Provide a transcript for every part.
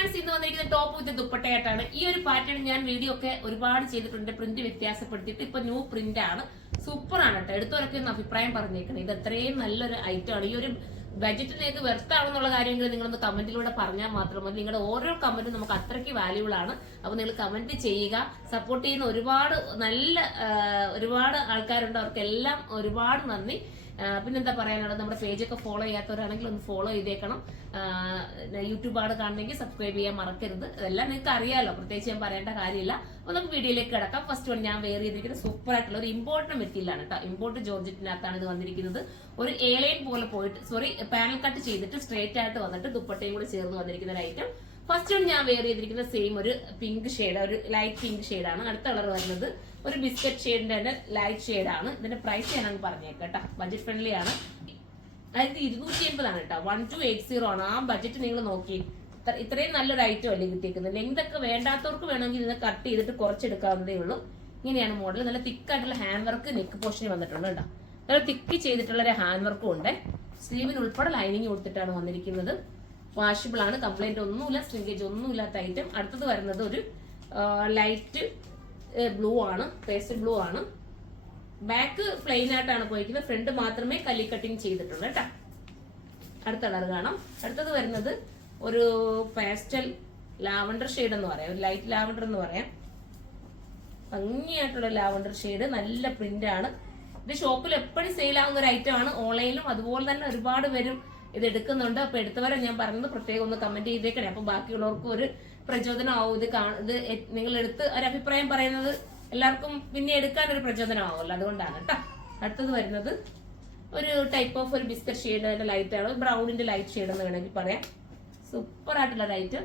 Friends, ഇന്ന് വന്നിരിക്കുന്ന top വിത്ത് ദുപ്പട്ടയായിട്ടാണ്. ഈ ഒരു പാറ്റേൺ ഞാൻ വീഡിയോ ഒക്കെ ഒരുപാട് ചെയ്തിട്ടുണ്ട്, പ്രിന്റ് വ്യത്യാസപ്പെടുത്തിയിട്ട്. ഇപ്പൊ ന്യൂ പ്രിന്റ് ആണ്, സൂപ്പർ ആണ് കേട്ടോ. എടുത്തവരൊക്കെ ഒന്ന് അഭിപ്രായം പറഞ്ഞേക്കണം. ഇത് അത്രയും നല്ലൊരു ഐറ്റം ആണ്. ഈ ഒരു ബഡ്ജറ്റിലേക്ക് വെർത്താണെന്നുള്ള കാര്യങ്ങൾ നിങ്ങളൊന്ന് കമന്റിലൂടെ പറഞ്ഞാൽ മാത്രം മതി. നിങ്ങളുടെ ഓരോ കമന്റും നമുക്ക് അത്രയ്ക്ക് വാല്യൂബിൾ ആണ്. അപ്പൊ നിങ്ങൾ കമന്റ് ചെയ്യുക. സപ്പോർട്ട് ചെയ്യുന്ന ഒരുപാട് ആൾക്കാരുണ്ട്, അവർക്കെല്ലാം ഒരുപാട് നന്ദി. പിന്നെന്താ പറയാനുള്ളത്, നമ്മുടെ പേജൊക്കെ ഫോളോ ചെയ്യാത്തവരാണെങ്കിൽ ഒന്ന് ഫോളോ ചെയ്തേക്കണം. യൂട്യൂബാണ് കാണണമെങ്കിൽ സബ്സ്ക്രൈബ് ചെയ്യാൻ മറക്കരുത്. അതെല്ലാം നിങ്ങൾക്ക് അറിയാലോ, പ്രത്യേകിച്ച് ഞാൻ പറയേണ്ട കാര്യമില്ല. അപ്പൊ നമുക്ക് വീഡിയോയിലേക്ക് കിടക്കാം. ഫസ്റ്റ് വൺ ഞാൻ വെയർ ചെയ്തിരിക്കുന്നത് സൂപ്പർ ആയിട്ടുള്ള ഒരു ഇമ്പോർട്ട് മെറ്റീരിയലാണ് കേട്ടോ. ഇമ്പോർട്ട് ജോർജറ്റിനകത്താണ് ഇത് വന്നിരിക്കുന്നത്. ഒരു എലൈൻ പോലെ പോയിട്ട് പാനൽ കട്ട് ചെയ്തിട്ട് സ്ട്രേറ്റ് ആയിട്ട് വന്നിട്ട് ദുപ്പട്ടയും കൂടെ ചേർന്ന് വന്നിരിക്കുന്ന ഒരു ഐറ്റം. ഫസ്റ്റ് വൺ ഞാൻ വെയർ ചെയ്തിരിക്കുന്നത് സെയിം ഒരു പിങ്ക് ഷെയ്ഡ്, ഒരു ലൈറ്റ് പിങ്ക് ഷെയ്ഡാണ്. അടുത്ത കളർ വരുന്നത് ഒരു ബിസ്ക്കറ്റ് ഷെയ്ഡിന്റെ തന്നെ ലൈറ്റ് ഷെയ്ഡാണ്. ഇതിന്റെ പ്രൈസ് ഞാൻ പറഞ്ഞേക്കാം കേട്ടോ, ബഡ്ജറ്റ് ഫ്രണ്ട്ലി ആണ്. അതായത് 280 കേട്ടോ, 1280 ആണ്. ആ ബഡ്ജറ്റ് നിങ്ങൾ നോക്കി, ഇത്രയും നല്ലൊരു ഐറ്റം അല്ലേ കിട്ടിയിരിക്കുന്നത്. ലെങ്ത് ഒക്കെ വേണ്ടാത്തവർക്ക് വേണമെങ്കിൽ ഇത് കട്ട് ചെയ്തിട്ട് കുറച്ചെടുക്കാവുന്നതേ ഉള്ളൂ. ഇങ്ങനെയാണ് മോഡൽ. നല്ല തിക്കായിട്ടുള്ള ഹാൻഡ് വർക്ക് നെക്ക് പോർഷനിൽ വന്നിട്ടുണ്ട് കേട്ടോ. നല്ല തിക്ക് ചെയ്തിട്ടുള്ള ഒരു ഹാൻഡ് വർക്കും ഉണ്ട്. സ്ലീവിന് ഉൾപ്പെടെ ലൈനിങ് കൊടുത്തിട്ടാണ് വന്നിരിക്കുന്നത്. വാഷബിൾ ആണ്, കംപ്ലൈന്റ് ഒന്നുമില്ല, സ്ട്രിങ്കേജ് ഒന്നുമില്ലാത്ത ഐറ്റം. അടുത്തത് വരുന്നത് ഒരു ലൈറ്റ് ബ്ലൂ ആണ്, പേസ്റ്റൽ ബ്ലൂ ആണ്. ബാക്ക് പ്ലെയിൻ ആയിട്ടാണ് പോയിരിക്കുന്നത്, ഫ്രണ്ട് മാത്രമേ കല്ലി കട്ടിങ് ചെയ്തിട്ടുള്ളൂ കേട്ടോ. അടുത്ത കളർ കാണാം. അടുത്തത് വരുന്നത് ഒരു പേസ്റ്റൽ ലാവണ്ടർ ഷെയ്ഡ് എന്ന് പറയാം, ഒരു ലൈറ്റ് ലാവണ്ടർ എന്ന് പറയാം. ഭംഗിയായിട്ടുള്ള ലാവണ്ടർ ഷെയ്ഡ്, നല്ല പ്രിന്റ് ആണ്. ഇത് ഷോപ്പിൽ എപ്പോഴും സെയിൽ ആവുന്ന ഒരു ഐറ്റം ആണ്. ഓൺലൈനിലും അതുപോലെ തന്നെ ഒരുപാട് പേരും ഇത് എടുക്കുന്നുണ്ട്. അപ്പൊ എടുത്തവരെ ഞാൻ പറഞ്ഞത് പ്രത്യേകം ഒന്ന് കമന്റ് ചെയ്തേക്കണേ. അപ്പൊ ബാക്കിയുള്ളവർക്കും ഒരു പ്രചോദനമാവും. ഇത് നിങ്ങൾ എടുത്ത് ഒരു അഭിപ്രായം പറയുന്നത് എല്ലാവർക്കും പിന്നെ എടുക്കാൻ ഒരു പ്രചോദനമാവുമല്ലോ, അതുകൊണ്ടാണ് കേട്ടോ. അടുത്തത് വരുന്നത് ഒരു ടൈപ്പ് ഓഫ് ഒരു ബിസ്ക്കറ്റ് ഷെയ്ഡ് ലൈറ്റ് ആണ്, ബ്രൗണിന്റെ ലൈറ്റ് ഷെയ്ഡ് എന്ന് വേണമെങ്കിൽ പറയാം. സൂപ്പർ ആയിട്ടുള്ള ലൈറ്റ്.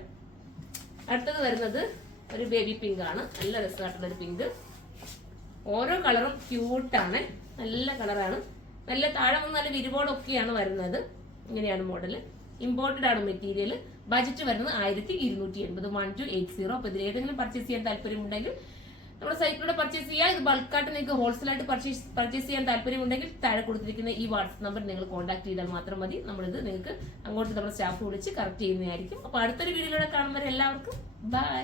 അടുത്തത് വരുന്നത് ഒരു ബേബി പിങ്ക് ആണ്, നല്ല രസമായിട്ടുള്ള ഒരു പിങ്ക്. ഓരോ കളറും ക്യൂട്ടാണ്, നല്ല കളറാണ്. നല്ല താഴെ വന്ന് നല്ല വിരിവോടൊക്കെയാണ് വരുന്നത്. ഇങ്ങനെയാണ് മോഡല്. ഇമ്പോർട്ടഡ് ആണ് മെറ്റീരിയൽ. ബജറ്റ് വരുന്നത് 1280, 1280. അപ്പൊ ഇതിൽ ഏതെങ്കിലും പർച്ചേസ് ചെയ്യാൻ താല്പര്യമുണ്ടെങ്കിൽ നമ്മുടെ സൈറ്റിലൂടെ പർച്ചേസ് ചെയ്യുക. ഇത് ബൾക്കായിട്ട് നിങ്ങൾക്ക് ഹോൾസെയിലായിട്ട് പർച്ചേസ് ചെയ്യാൻ താല്പര്യമുണ്ടെങ്കിൽ താഴെ കൊടുത്തിരിക്കുന്ന ഈ വാട്സ്ആപ്പ് നമ്പർ നിങ്ങൾ കോൺടാക്ട് ചെയ്താൽ മാത്രം മതി. നമ്മളിത് നിങ്ങൾക്ക് അങ്ങോട്ട് നമ്മുടെ സ്റ്റാഫ് വിളിച്ച് കറക്റ്റ് ചെയ്യുന്നതായിരിക്കും. അപ്പൊ അടുത്തൊരു വീഡിയോയിലൂടെ കാണുമ്പോൾ എല്ലാവർക്കും ബൈ.